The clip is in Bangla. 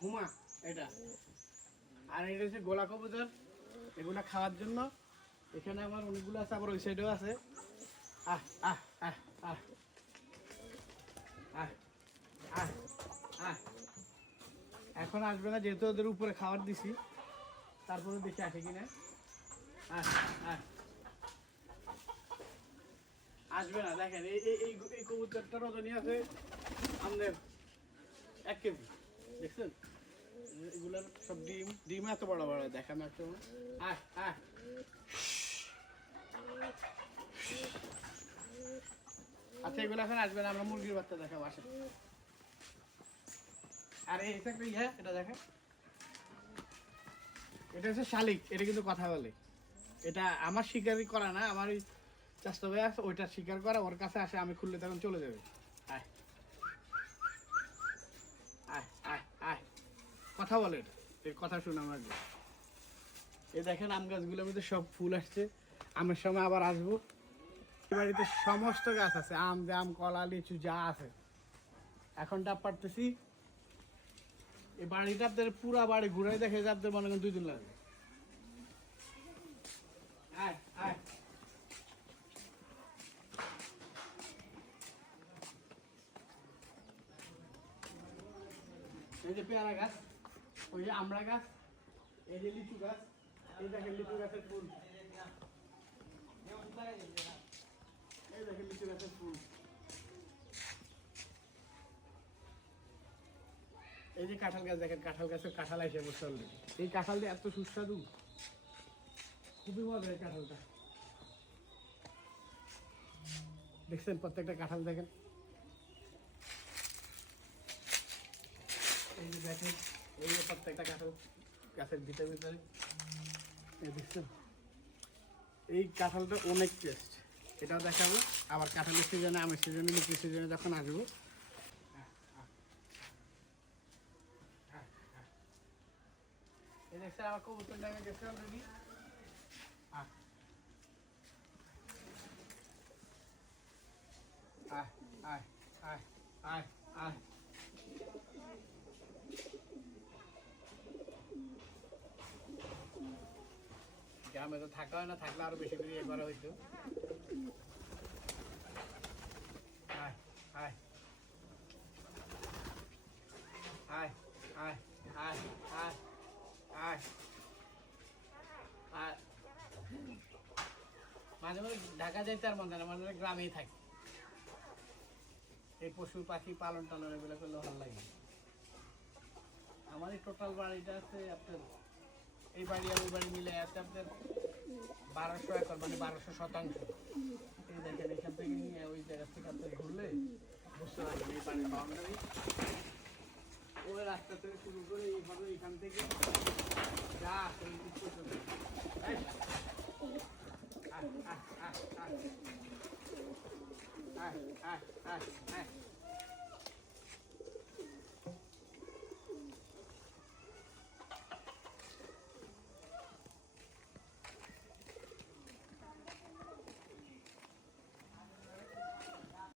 হুমা এটা, আর এটা হচ্ছে গোলা কবুতর, এগুলা খাওয়ার জন্য। এখানে আমার অনেকগুলো আছে, আবার ওই সাইডেও আছে। আহ আহ আহ আহ আহ আহ আহ এখন আসবে না, যেহেতু ওদের উপরে খাবার দিছি। তারপরে দেখে আসে কিনা। আহ আহ আসবে না। দেখেন এই এই এই এই কবুতরটার ওজনই আছে আমাদের 1 কেজি। দেখছেন এগুলার সব ডিম, ডিম এত বড় বড় দেখানো একটা। আহ আহ আচ্ছা, এগুলো এখন আসবে না, আমরা মুরগির বাচ্চা দেখাবো, আসেন। আর এই একটা ইয়ে, এটা দেখেন, এটা হচ্ছে শালিক, এটা কিন্তু কথা বলে। এটা আমার শিকারি করা না, আমার ওই চাষটা ভাই আছে, ওইটা শিকার করা, ওর কাছে আসে, আমি খুললে তখন চলে যাবে। আয় আয় আয় আয়, কথা বলে এটা, এর কথা শুনে আমার। এই দেখেন আম গাছগুলোর মধ্যে সব ফুল আসছে, আমের সময় আবার আসবো। বাড়িতে সমস্ত গাছ আছে, আম জাম কলা লিচু যা আছে। এখন ডাব পারতেছি। এই বাড়িটা আপনাদের পুরা বাড়ি ঘুরাই দেখে যে আপনাদের মনে করেন 2 দিন লাগবে। আয় আয়, এই যে পেয়ারা গাছ, ওই যে আমড়া গাছ, এই যে লিচু গাছ, এই দেখেন লিচু গাছের ফুল, এই দেখেন লিচু গাছের ফুল, এই যে কাঁঠাল গাছ দেখেন, কাঁঠাল গাছের কাঁঠাল এসে বসে অলরেডি। এই কাঁঠাল দিয়ে এত সুস্বাদু, খুবই মজা এই কাঁঠালটা। দেখছেন প্রত্যেকটা কাঁঠাল দেখেন, এই যে দেখেন, এই যে প্রত্যেকটা কাঁঠাল গাছের ভিতরে ভিতরে, এই দেখছেন। এই কাঁঠালটা অনেক টেস্ট, এটাও দেখাবো। আবার কাঁঠালের সিজনে, আমের সিজনে, লিচুর সিজনে যখন আসবো। এই দেখছেন আমার কবুতর ডাঙে গেছে অলরেডি। আয় আয় আয় আয় আয় আয়, গ্রামে তো থাকা হয় না, থাকলে আরো বেশি করে ইয়ে করা হইতো। আয় আয় আয় আয় আয় আয় আয় আয়, মাঝে মাঝে ঢাকা যাইতে আর মনে হয় না, মাঝে মাঝে গ্রামেই থাকি। এই পশু পাখি পালন টালন এগুলো করলে ভালো লাগে। আমার এই টোটাল বাড়িটা আছে আপনার, এই বাড়ি আর ওই বাড়ি মিলে আছে আপনার 1200 একর, মানে 1200 শতাংশ। এই দেখেন এখান থেকে নিয়ে ওই জায়গা থেকে আপনার ঘুরলে বুঝতে পারবেন এই বাড়ির বাউন্ডারি। ওই রাস্তা থেকে শুরু করে এইভাবে এখান থেকে যা আছে ওই দিক পর্যন্ত। আহ আহ আহ আহ আহ আহ আহ আহ